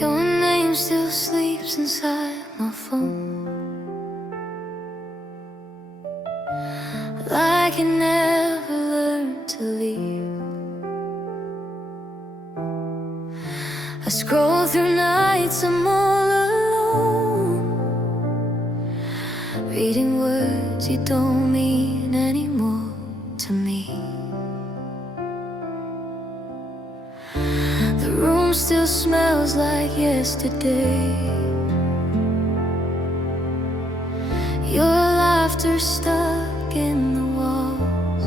Your name still sleeps inside my phone, like it never learned to leave. I scroll through nights I'm all alone, reading words you don't mean anymore to me. The room still smells like yesterday. Your laughter stuck in the walls.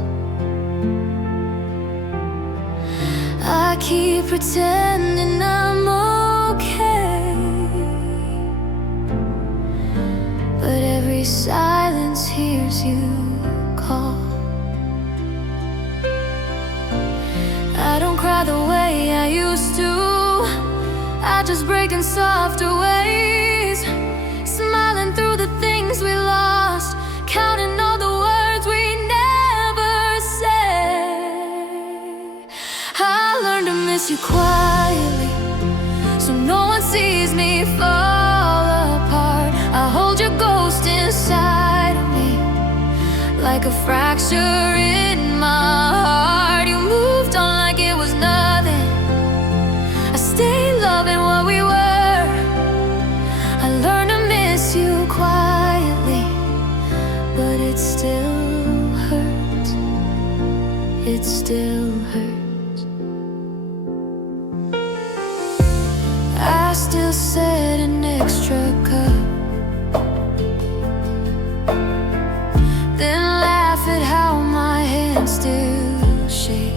I keep pretending I'm okay, but every silence hears you call. I don't cry the way I used to, I just break in softer ways, smiling through the things we lost, counting all the words we never said. I learned to miss you quietly, so no one sees me fall apart. I hold your ghost inside of me, like a fracture in my heart. You moved on like it was nothing. I stayed loving what we were. I learned to miss you quietly, but it still hurts. It still hurts. I still set an extra cup, then laugh at how my hands still shake.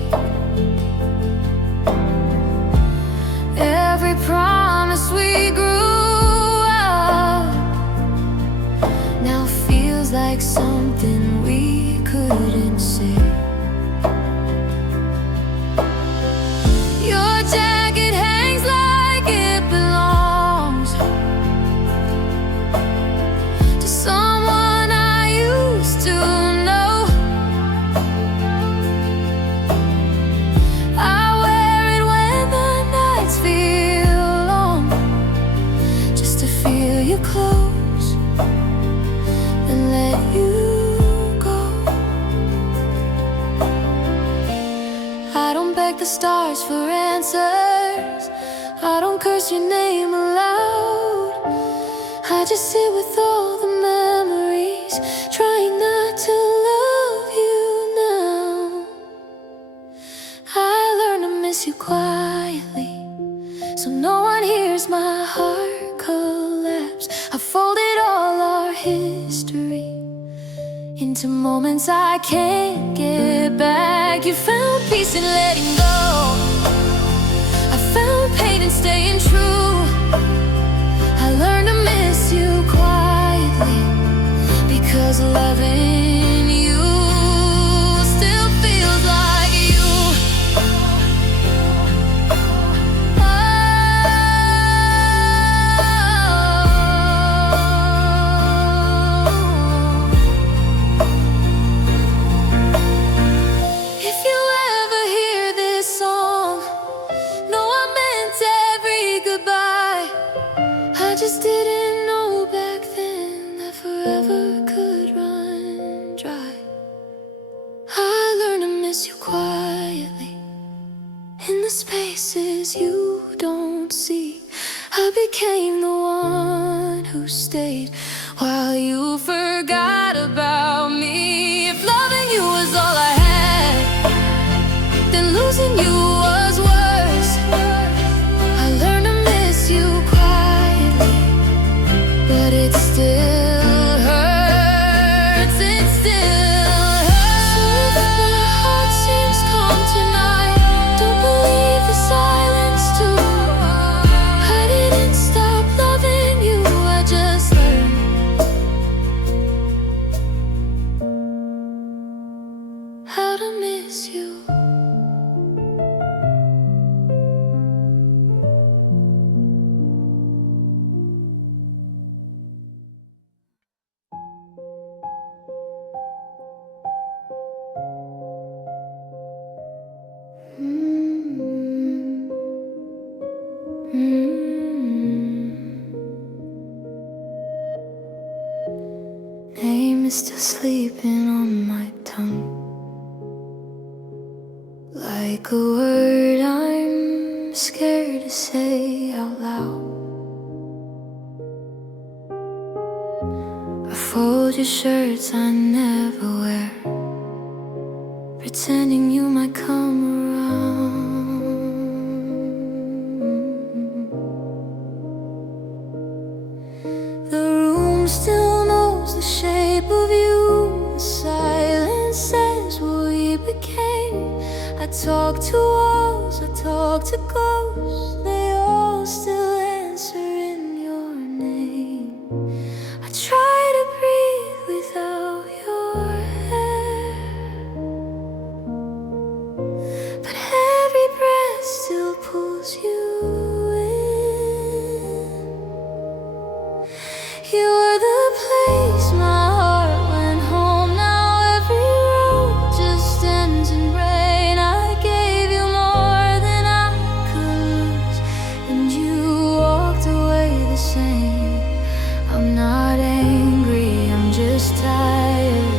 Every promise we grew up now feels like something we couldn't say. Your jacket hangs like it belongs to someone I used to know. I wear it when the nights feel long, just to feel you close and let you go. I don't beg the stars for answers, I don't curse your name aloud. I just sit with all the memories, trying not to love you now. I learned to miss you quietly, so no one hears my heart collapse. I folded all our history into moments I can't get back. You found peace in letting go, I found pain in staying true. I learned to miss you quietly, because loving you still feels like you. If you ever hear this song, know I meant every goodbye. I just didn't know back then that forever could run dry. I learned to miss you quietly, in the spaces you don't see. I became the one who stayed while you forgot about me. If loving you was all I had, then losing you was worse. I learned to miss you quietly, but it still hurts. It still hurts. So if my heart seems calm tonight, don't believe the silence too. I didn't stop loving you, I just learned how to miss you. is still sleeping on my tongue, like a word I'm scared to say out loud. I fold your shirts I never wear, pretending you might come around. The room still knows the shape of you. The silence says what we became. I talk to walls, I talk to ghosts. They all still answer in your name. I try to breathe without your hair, but every breath still pulls you in. You were the place my heart went home. Now every road just ends in rain. I gave you more than I could lose, and you walked away the same. I'm not angry, I'm just tired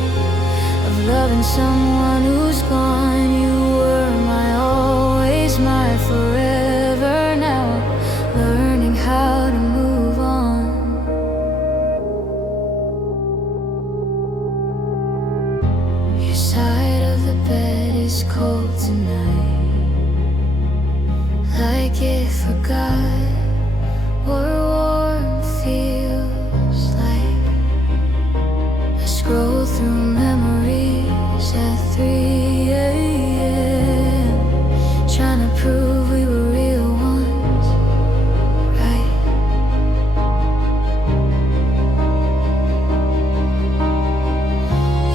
of loving someone who's gone. You were my always, my forever. Now I'm learning how to move on. Your side of the bed is cold tonight, like it forgot what warm feels like. I scroll through memories at 3 a.m., trying to prove we were real ones, right?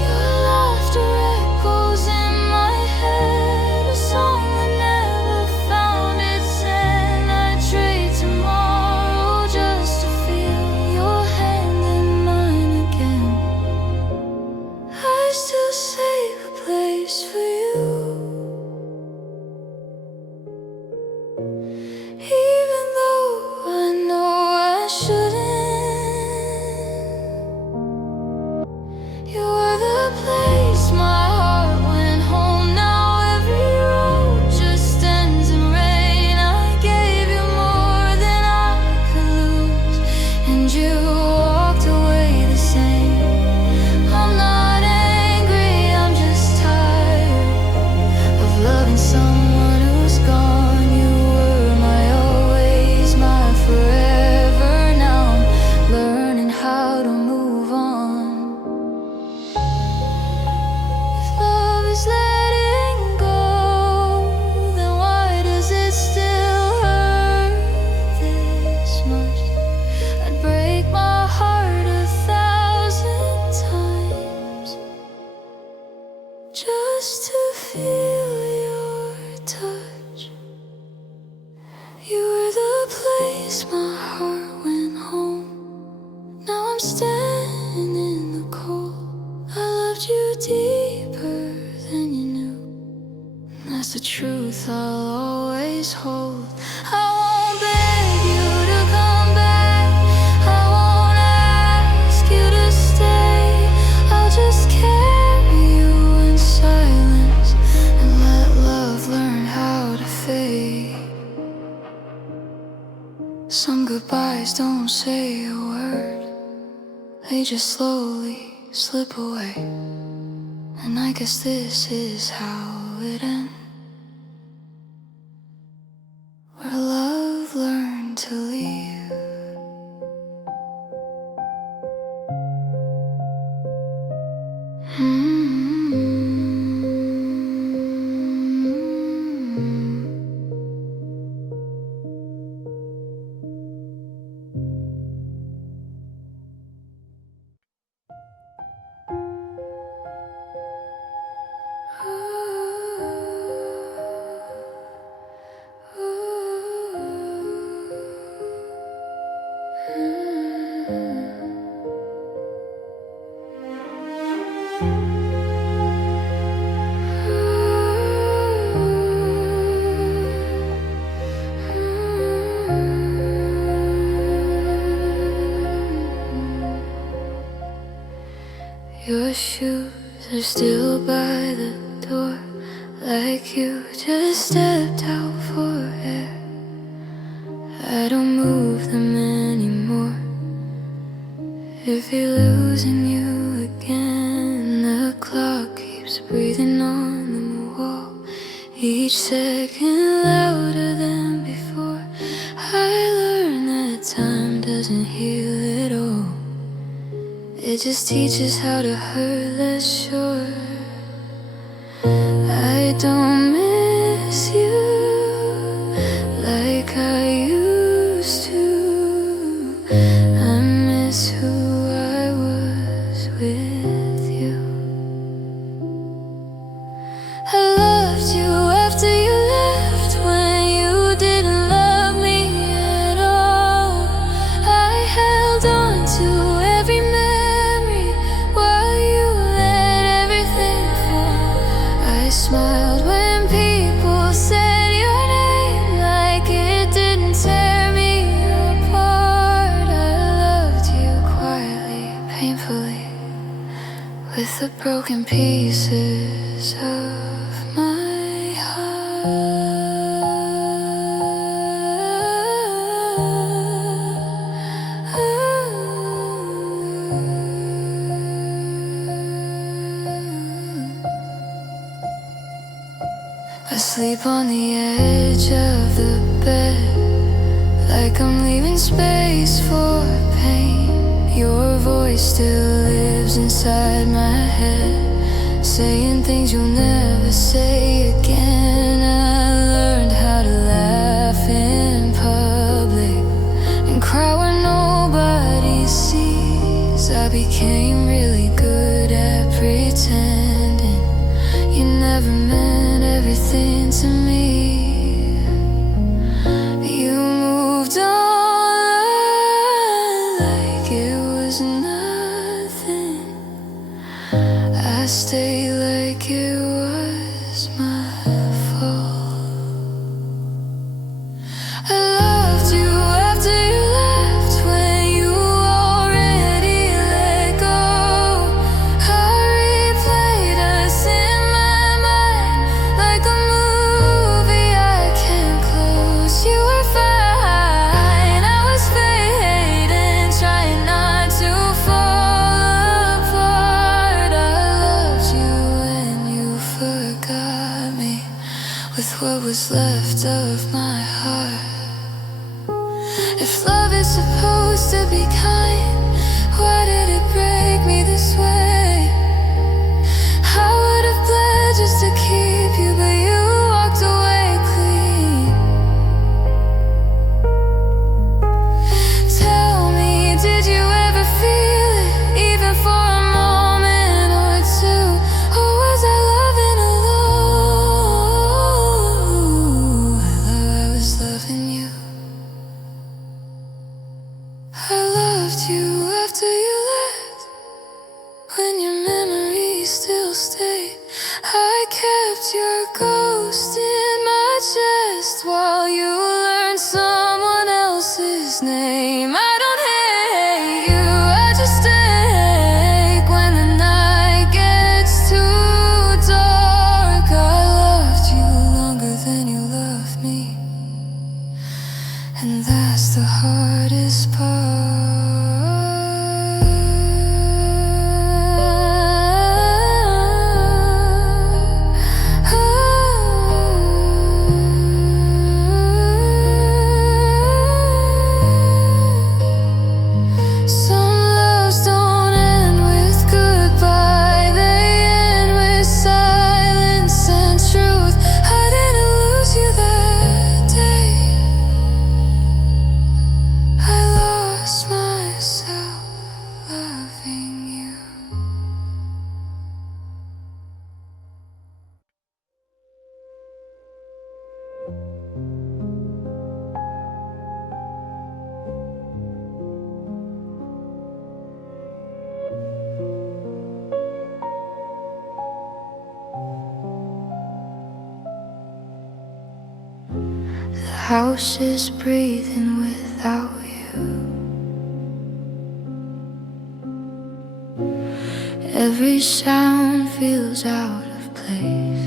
Your laughter echoes in my head, a song that never found its end. I'd trade tomorrow just to feel your hand in mine again. I still save a place for you, even though I know I shouldn't. You were the place my heart went home. Now every road just ends in rain. I gave you more than I could lose, and you walked away the same. I'm not angry, I'm just tired of loving someone who's gone. You were my always, my forever. Now I'm learning how to move on. If love is letting go, then why does it still hurt this much? I'd break my heart 1,000 times just to feel your touch. You were the place my heart went home. Now I'm standing in the cold. I loved you deeper than you knew, and that's the truth I'll always hold. I won't beg you to come back, I won't ask you to stay. I'll just carry you in silence and let love learn how to fade. Some goodbyes don't say a word, they just slowly slip away. And I guess this is how it ends, where love learned to leave. are still by the door, like you just stepped out for air. I don't move them anymore. If you're losing you again, the clock keeps breathing on the wall, each second louder than before. I learned that time doesn't heal at all. It just teaches how to hurt less sure. I don't miss you like I used to. I miss who I was with you. I loved you after you left, when you didn't love me at all. I held on to every memory while you let everything fall. I smiled when people said your name, like it didn't tear me apart. I loved you quietly, painfully, with the broken pieces of my heart. Asleep on the edge of the bed, like I'm leaving space for pain. Your voice still lives inside my head, saying things you'll never say again. I learned how to laugh in public and cry when nobody sees. I became really good at pretending you never meant everything to me. You moved on like it was nothing. I stayed like it was my fault. I loved you after you left, when you already let go. I replayed us in my mind like a movie I can't close. You were fine, I was fading, trying not to fall apart. I loved you when you forgot me, with what was left of my heart. If love is supposed to be kind, why did it break me this way? I would have bled just to keep you, but you walked away clean. Tell me, did you ever feel it, even for a moment or two? Or was I loving alone? I was loving you. I loved you after you left, when your memory still stayed. I kept your ghost in my chest while you learned someone else's name. I don't hate you, I just ache when the night gets too dark. I loved you longer than you loved me, and that's the hardest part. Some loves don't end with goodbye, they end with silence and truth. I didn't lose you that day, I lost myself loving you. The house is breathing without you. Every Every sound feels out of place.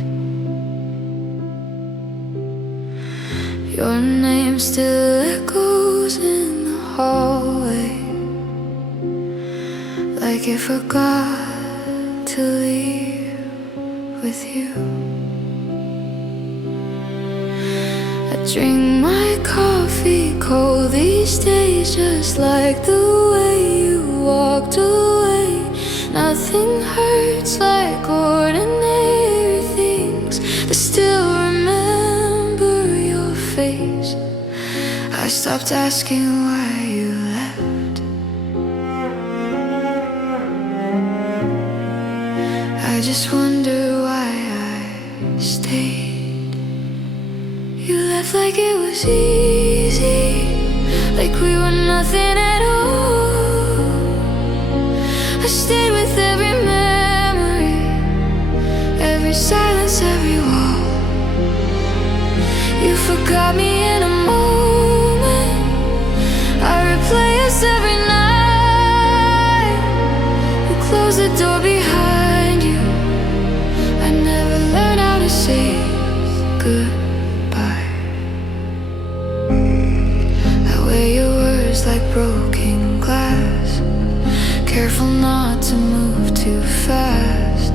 Your name still echoes in the hallway, like it forgot to leave with you. I drink my coffee cold these days, just like the way you walked away. Nothing hurts like ordinary things that still remember your face. I stopped asking why you left. I just wonder why I stayed. You left like it was easy, like we were nothing at all. I stayed with every memory, every silence, every wall. You forgot me in a moment. I replay us every night. You closed the door behind you. I never learned how to say goodbye. I wear your words like broken glass, careful not to move too fast.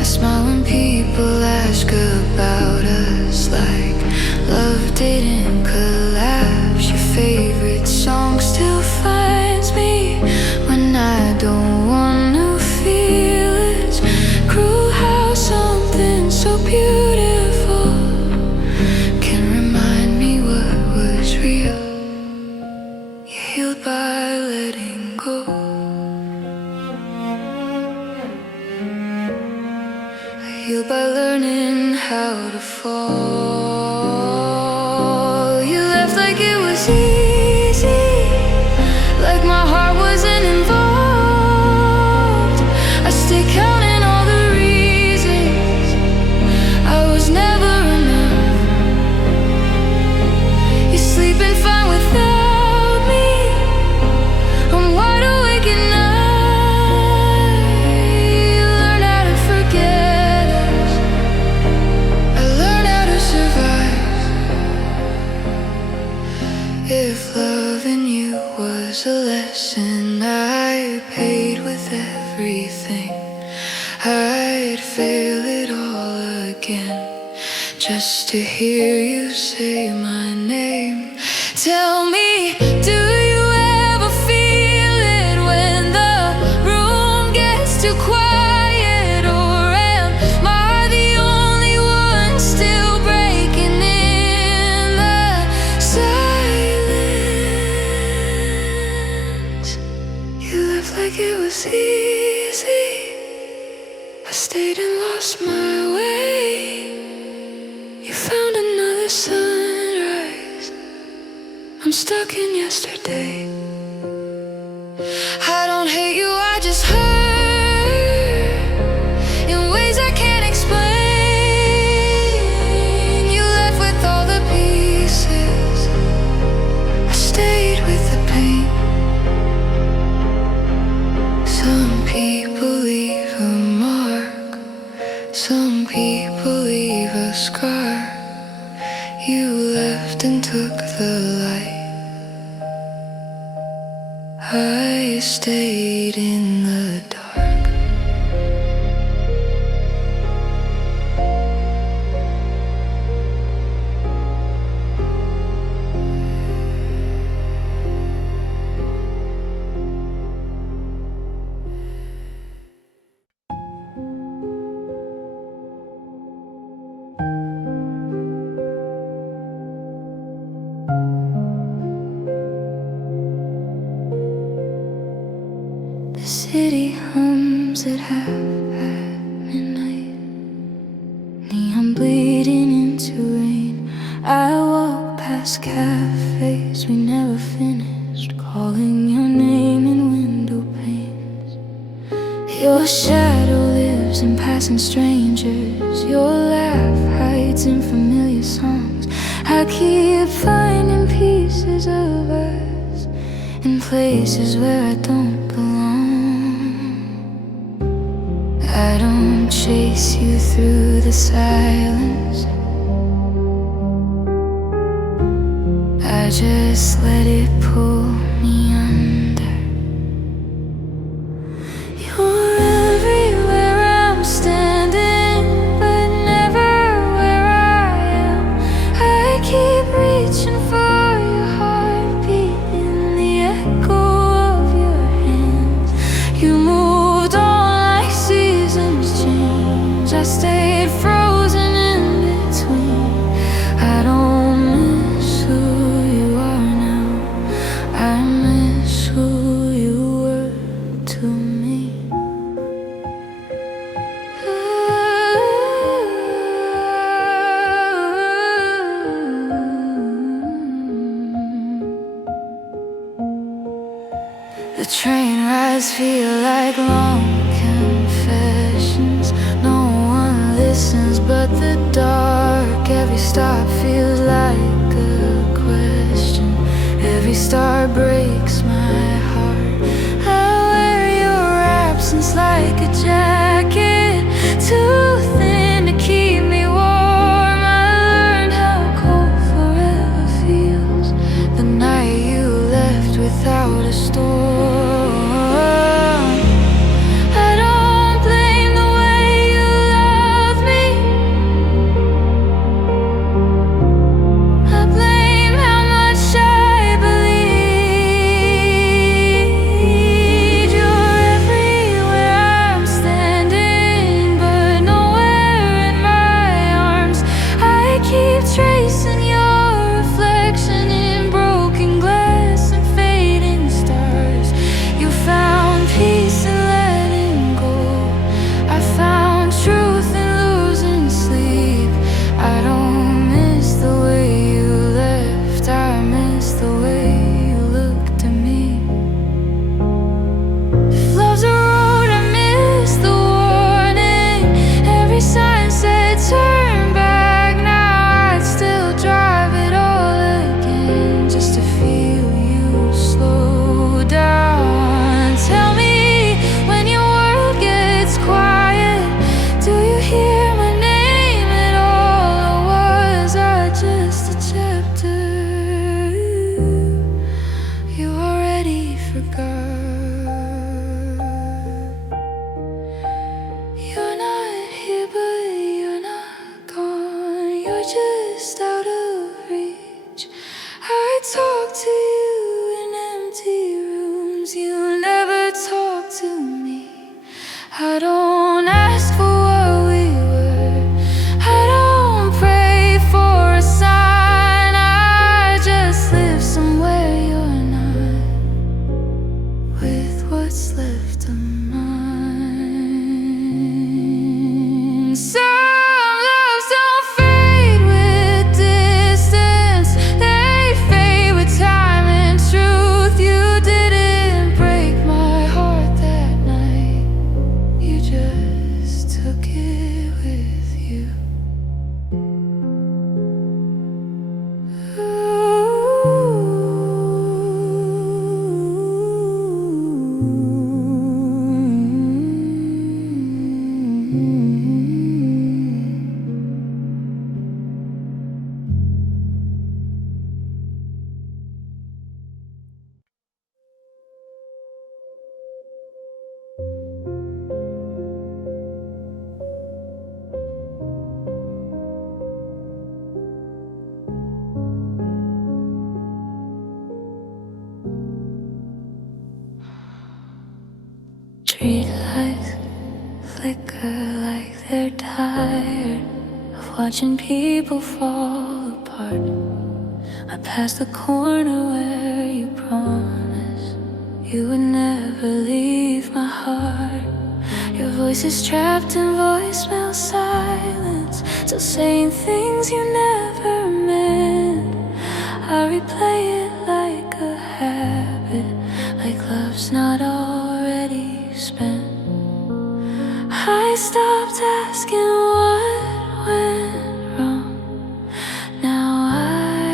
I smile when people ask about us, like love didn't collapse. Your favorite song still finds me when I don't want to feel it. It's cruel how something so beautiful can remind me what was real. You healed by letting go. Healed by learning how to fall. You left like it was easy, like my heart wasn't involved. I stay counting all the reasons I was never enough. You're sleeping fine without me. I'm wide awake at night. You learn how to forget. If loving you was a lesson I paid with everything, I'd fail it all again just to hear you say my name. Tell me, do you ever feel it when the room gets too quiet? Or am I the only one still breaking in the silence? You left like it was easy. I stayed and lost my way. You found another sunrise. I'm stuck in yesterday. I don't hate you, I just hurt in ways I can't explain. You left with all the pieces, I stayed with the pain. Some people leave a mark, some people leave a scar. You left and took the light. I stayed in the dark. The city hums at half at midnight, neon bleeding into rain. I walk past cafes we never finished, calling your name in window panes. Your shadow lives in passing strangers. Your laugh hides in familiar songs. I keep finding pieces of us in places where I don't belong. I don't chase you through the silence, I just let it pull me under. You're everywhere I'm standing, but never where I am. I keep reaching for your heartbeat in the echo of your hands. You moved on like seasons change, I stayed frozen in between. I don't miss who you are now, I miss who you were to me. The train rides feel like long confessions. No one listens but the dark. Every stop feels like a question. Every star breaks my heart. I wear your absence like a jacket, too thin to keep me warm. I learned how cold forever feels, the night you left without a storm. I don't blame the way you love me, I blame how much I believe. You're everywhere I'm standing, but nowhere in my arms. I keep tracing your reflection in broken glass and fading stars. You found peace in letting go, I found truth in losing sleep. I don't miss the way you left, I miss the way you looked at me. If love's a road, I miss the warning. Every sign said turn back, now I'd still drive it all again, just to feel you slow down. Tell me when your world gets quiet, do you hear my name at all? Or was I just a chapter you already forgot? You're not here but you're not gone, you're just out of reach. I talk to you in empty rooms, you never talk to me. I don't ask for what we were, I don't pray for a sign. I just live somewhere you're not, with what's left of mine. Some loves don't fade with distance, they fade with time and truth. You didn't break my heart that night, you just took it with you. Streetlights flicker like they're tired of watching people fall apart. I passed the corner where you promised you would never leave my heart. Your voice is trapped in voicemail silence, still saying things you never meant. I replay it like a habit, like love's not already spent. I stopped asking what went wrong, now I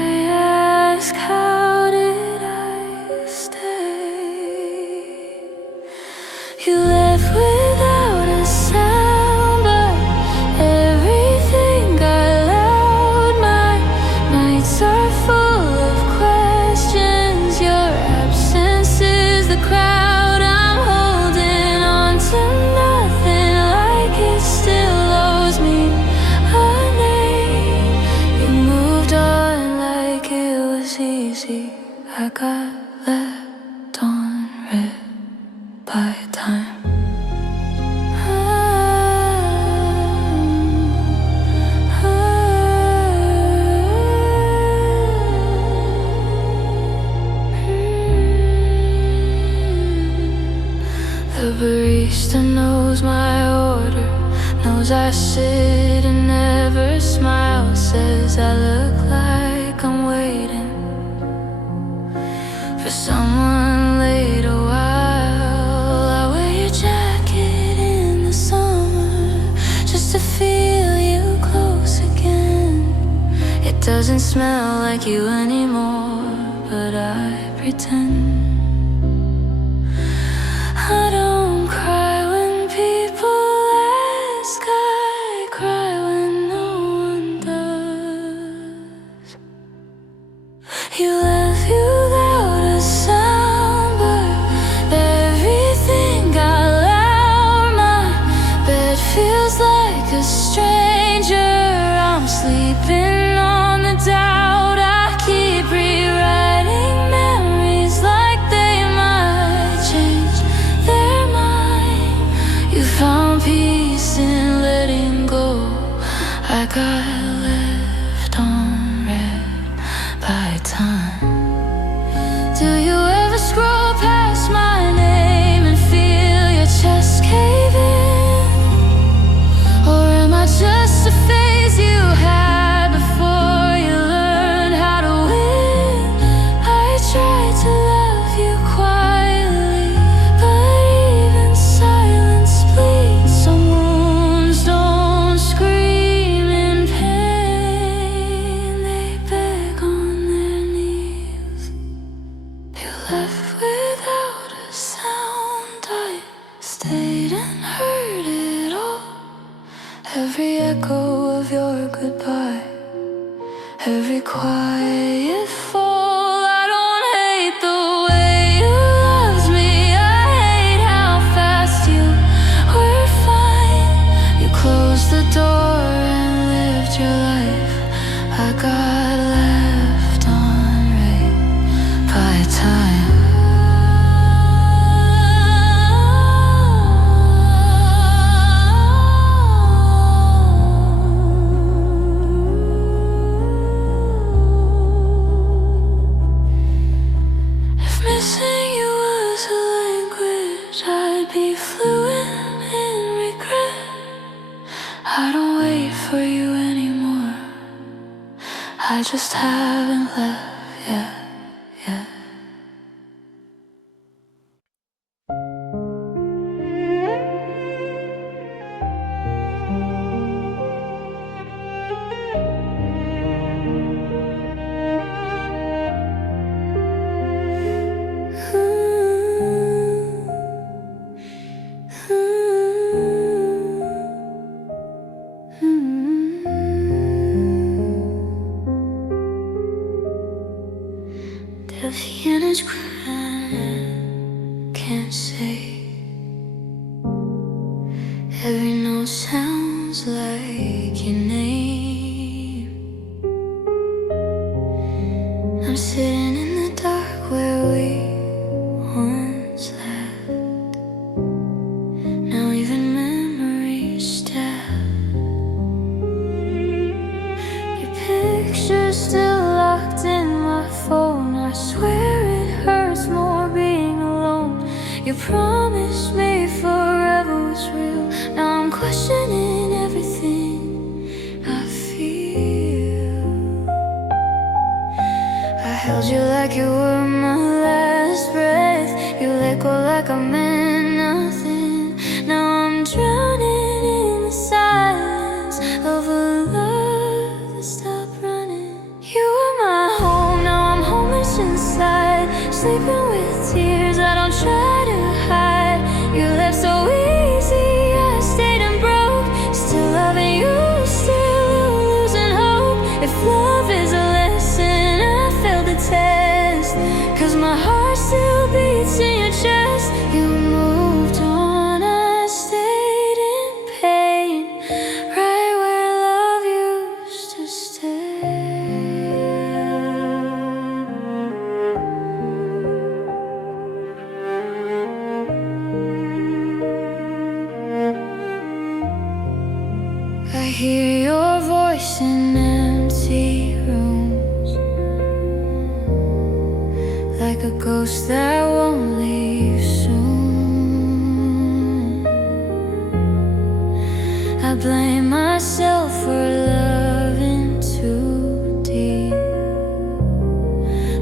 ask how did I stay? You left without a sound, crowd. I'm holding on to nothing like it still owes me a name. You moved on like it was easy. I got left on red by time. The barista knows my order, knows I sit and never smile, says I look like I'm waiting for someone late a while. I wear your jacket in the summer just to feel you close again. It doesn't smell like you anymore, but I pretend. I don't cry when people ask, I cry when no one does. You left without a sound, but everything got loud. My bed feels like a stranger. I'm sleeping on the doubt. I keep rewriting memories like they might change their mind. You found peace in letting go. I got left on red by time. Do you ever scroll past my name and feel your chest cave in? Or am I just a phase you had before you learned how to win? I tried to love you quietly, but even silence bleeds. Some wounds don't scream in pain, they beg on their knees. You left without a sound. I stayed and heard it all. Every echo of your goodbye, every quiet fall. I don't hate the way you loved me, I hate how fast you were fine. You closed the door and lived your life. I got left on red by time. If missing you was a language, I'd be fluent in regret. I don't wait for you anymore, I just haven't left yet. The Vienna's crying, can't say. Every note sounds like your name. I'm sitting in the dark where we once left. Now even memories stab. Your picture's still locked in my phone. I swear it hurts more being alone. You promised me forever was real. Now I'm questioning everything I feel. I held you like you were my last breath. You let go like I meant nothing. Now I'm drowning in the silence of a love that stopped running. You were my home, now I'm homeless inside, sleeping with tears I don't try to hide. You left so easy, I stayed and broke. Still loving you, still losing hope. If love is a lesson, I failed the test, 'cause my heart still beats in your chest. in empty rooms, like a ghost that won't leave soon. I blame myself for loving too deep,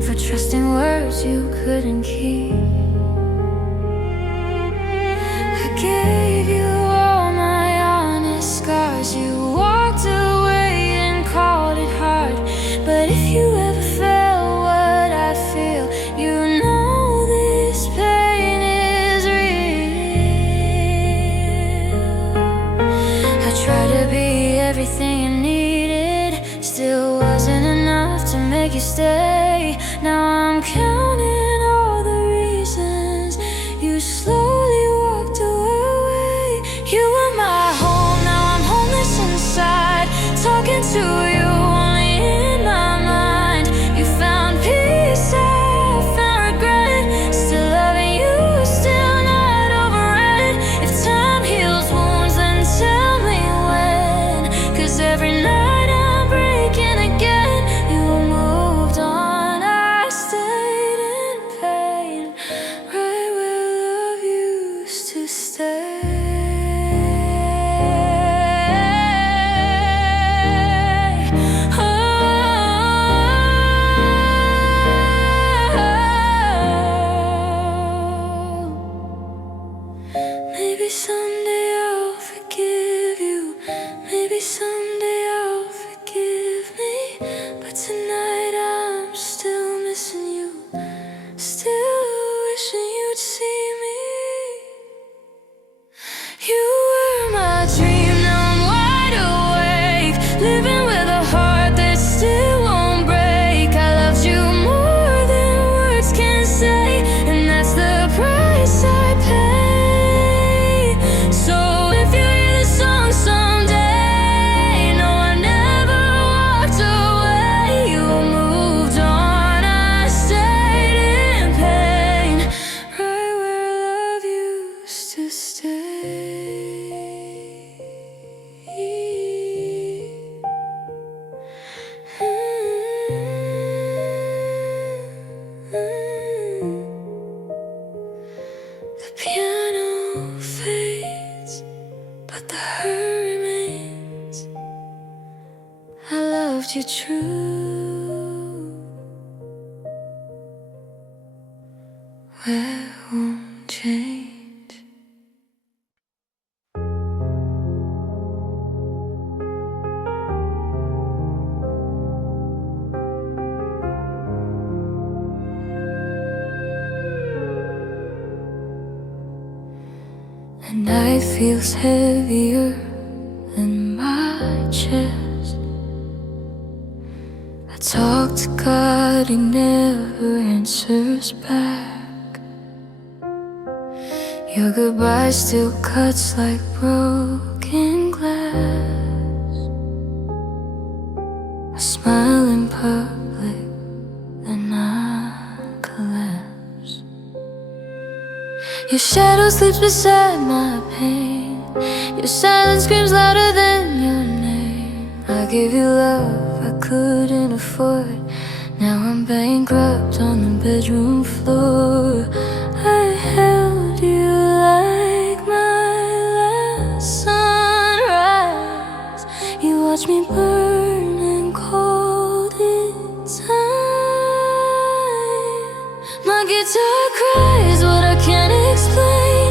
for trusting words you couldn't keep. I gave you all my honest scars. You walked away and called it hard. But if you ever felt what I feel, you know this pain is real. I tried to be everything you needed, still wasn't enough to make you stay. Now I'm counting all the reasons you slowly walked away. You were my home, now I'm homeless inside, talking to you only in my mind. You found peace, I found regret, still loving you, still not over it. If time heals wounds, then tell me when, 'cause every night I'm breaking again. You moved on, I stayed in pain, right where love used to stay. Maybe someday I'll forgive you, maybe someday I'll forgive me, but tonight I'm still missing you, still wishing you'd see me. You were my dream, now I'm wide awake, living with a heart that still won't break. I loved you more than words can say, and that's the price I pay. So if you hear this song someday, no, I never walked away. You moved on, I stayed in pain, right where love used to stay. The piano fades, but the hurt remains. I loved you true, where it won't change. The night feels heavier than my chest. I talk to God, He never answers back. Your goodbye still cuts like broken glass. I smile in public, then I collapse. Your shadow sleeps beside my pain, your silence screams louder than your name. I gave you love I couldn't afford, now I'm bankrupt on the bedroom floor. I held you like my last sunrise. You watched me burn and called it time. My guitar cries what I can't explain,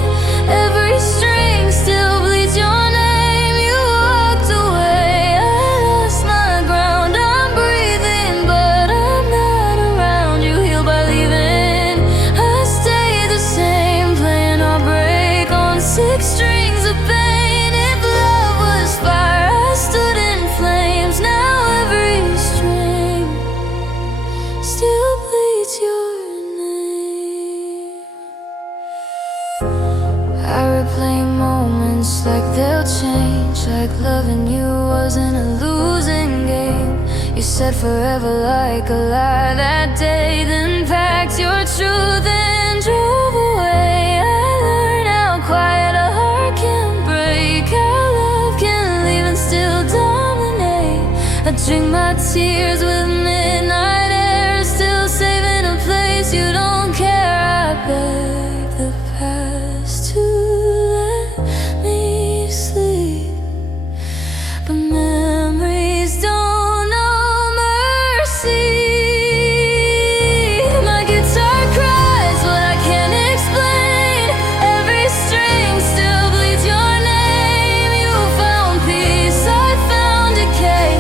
every string still bleeds your name. You walked away, I lost my ground. I'm breathing, but I'm not around. You heal by leaving, I stay the same, playing heartbreak on 6 strings of pain. If love was fire, I stood in flames. Now every string still bleeds your name. I replay moments like they'll change, like loving you wasn't a losing game. You said forever like a lie that day, then packed your truth and drove away. I learned how quiet a heart can break, how love can leave and still dominate. drink my tears with midnight air, still saving a place you don't care. I beg the past to let me sleep, but memories don't know mercy. My guitar cries what I can't explain. Every string still bleeds your name. You found peace, I found decay.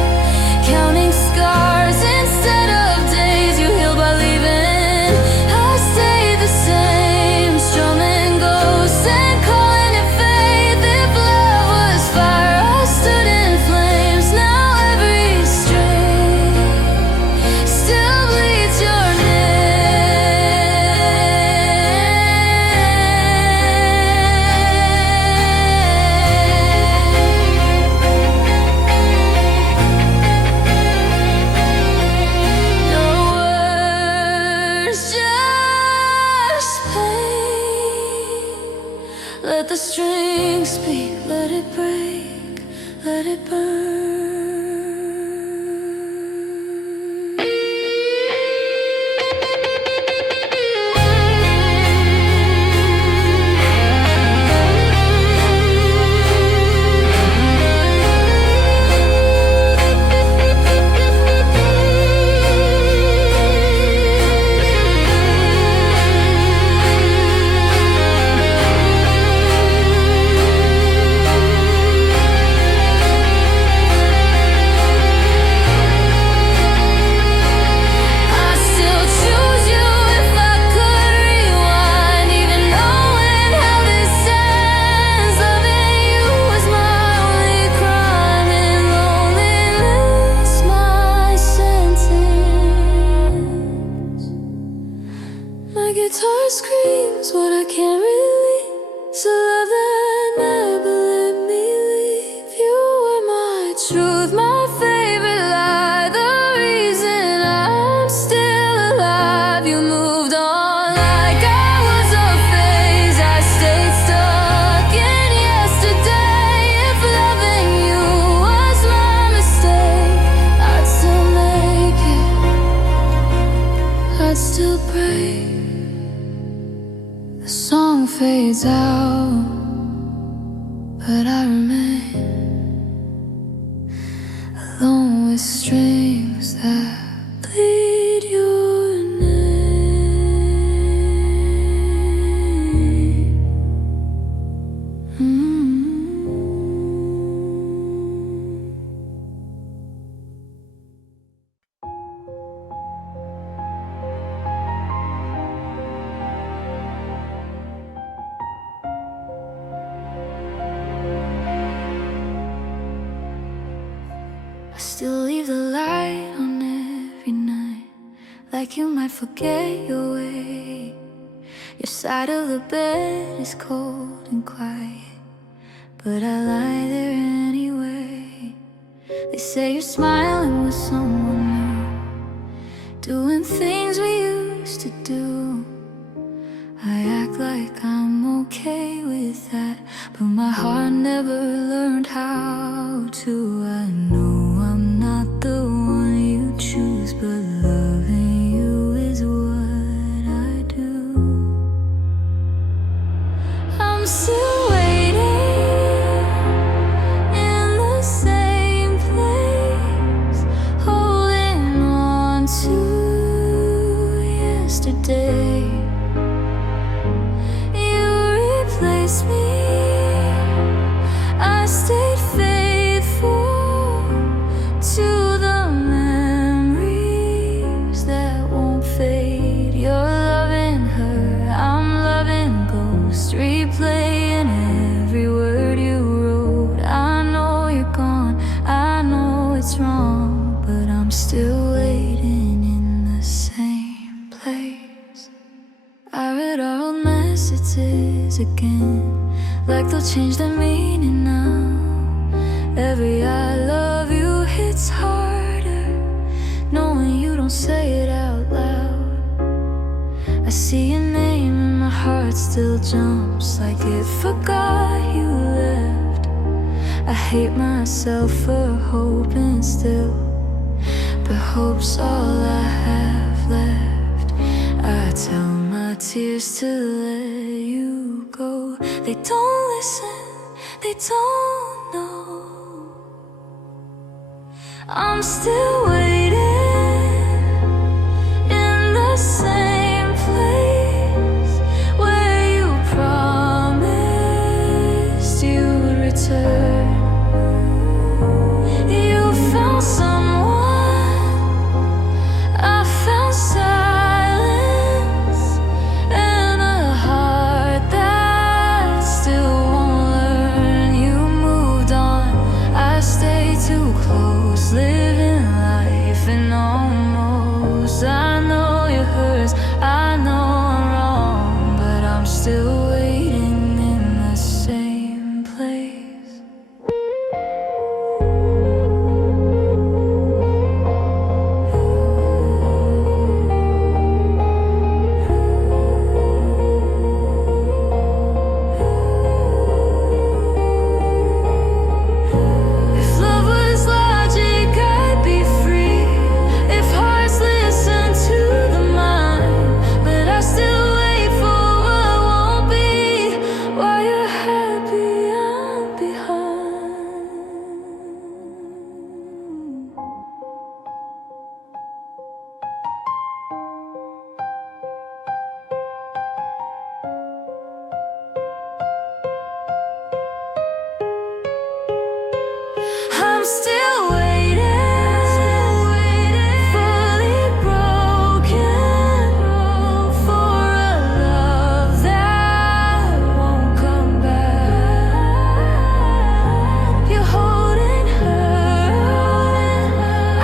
Counting scars instead of days. You heal by leaving, I stay the same. Strumming ghosts and calling it faith. If love was fire, I stood in flames. Now every string still bleeds your No words, just pain. Let the strings speak, let it break, let it burn. I still choose you if I could rewind, even knowing how this ends. Loving you was my only crime, and loneliness my sentence. My guitar screams what I can't release, a love that never let me leave. You were my truth, my favorite lie, the reason I'm still alive. You moved on like I was a phase. I stayed stuck in yesterday. If loving you was my mistake, I'd still make it, I'd still break. The song fades out, but I remain alone with strings that bleed your name. I still leave the light on every night, like you might forget your way. Your side of the bed is cold and quiet, but I lie there anyway. They say you're smiling with someone new, doing things we used to do. I act like I'm okay with that, but my heart never learned how to. I know I'm not the one you choose, but loving you is what I do. I'm still waiting in the same place, holding on to yesterday. You replaced me, I stayed faithful to the memories that won't fade. You're loving her, I'm loving ghosts, replaying every word you wrote. I know you're gone, I know it's wrong, but I'm still waiting in the same place. I read our old messages again, like they'll change their meaning now. Every I love you hits harder, knowing you don't say it out loud. I see your name and my heart still jumps like it forgot you left. I hate myself for hoping still, but hope's all I have left. I tell my tears to let you go. They don't listen, they don't know. I'm still waiting in the same place where you promised you would return. You found someone, I found silence, and a heart that still won't learn. You moved on, I stayed too close, living life in almost. I know it hurts, I know I'm wrong, but I'm still waiting in the same place. If love was logic, I'd be free. If hearts listen to the mind, but I still wait for what won't be. While you're happy, I'm behind. I'm still waiting, fully broken, for a love that won't come back. You're holding her,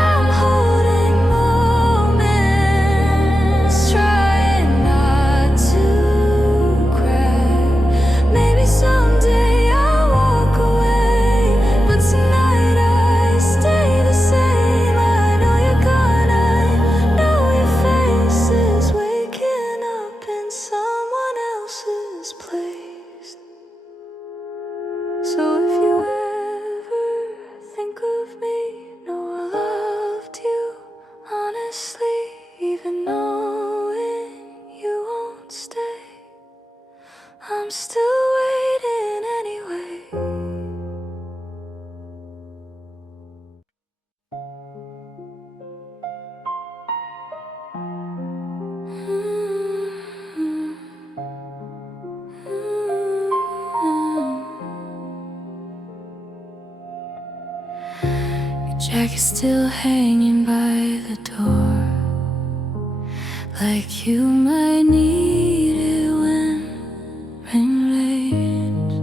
I'm holding moments, trying not to crack. Maybe someday I'll walk away, but tonight I stay the same. I know you're gone, I know your face is waking up in someone else's place. So if you ever think of me, know I loved you honestly, even knowing you won't stay. I'm still waiting anyway. Your jacket's still hanging by the door, like you might need it when rain rains.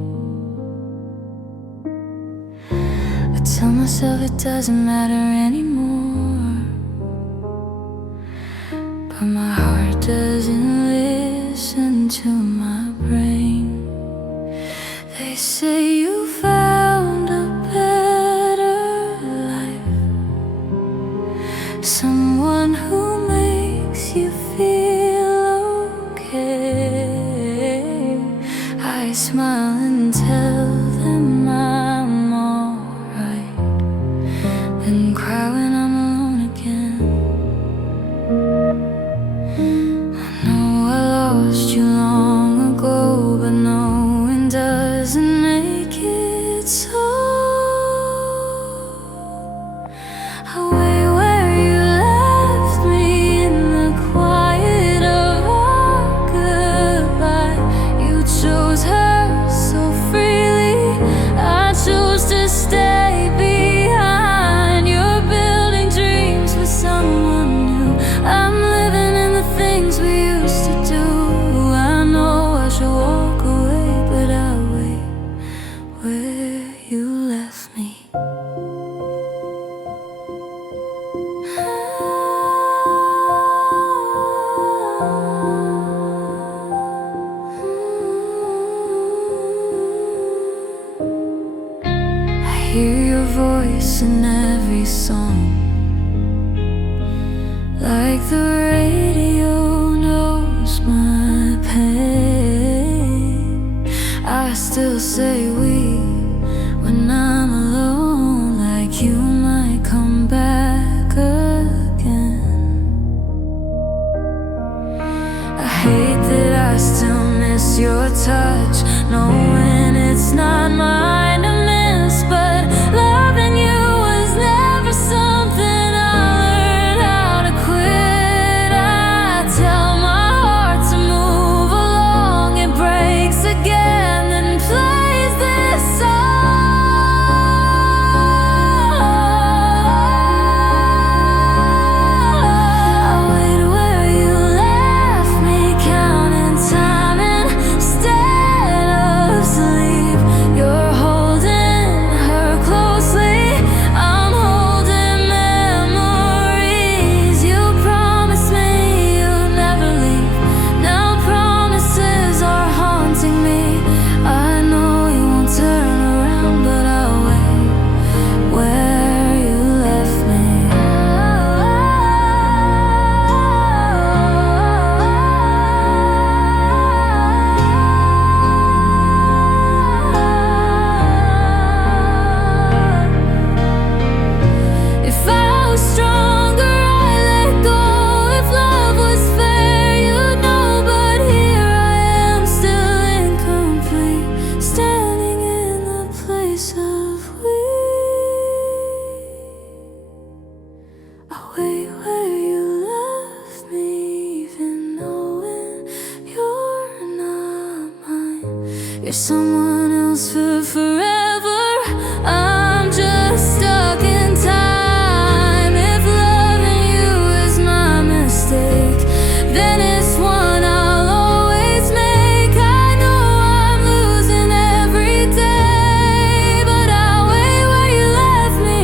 I tell myself it doesn't matter anymore, but my heart doesn't listen to my brain. They say you found a better life, someone who makes you feel okay. I smile and tell them I'm alright, then cry when I'm alone again. I know I lost you long ago, but knowing doesn't make it so. I wait where you left me in the quiet of our goodbye. You chose her so freely, I chose to stay behind. You're building dreams with someone new, I'm living in the things we used to do. I know I should walk away, but I wait where you left me. I hear your voice in every song, like the radio knows my pain. I still say we when I'm alone, like you might come back again. touch, knowing it's not mine to miss. But loving you was never something I learned how to quit. I tell my heart to move along, it breaks again, then plays this song. Wait where you left me, even knowing you're not mine. You're someone else for forever. I'm just stuck in time. If loving you is my mistake, then it's one I'll always make. I know I'm losing every day, but I'll wait where you left me.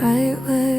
Right where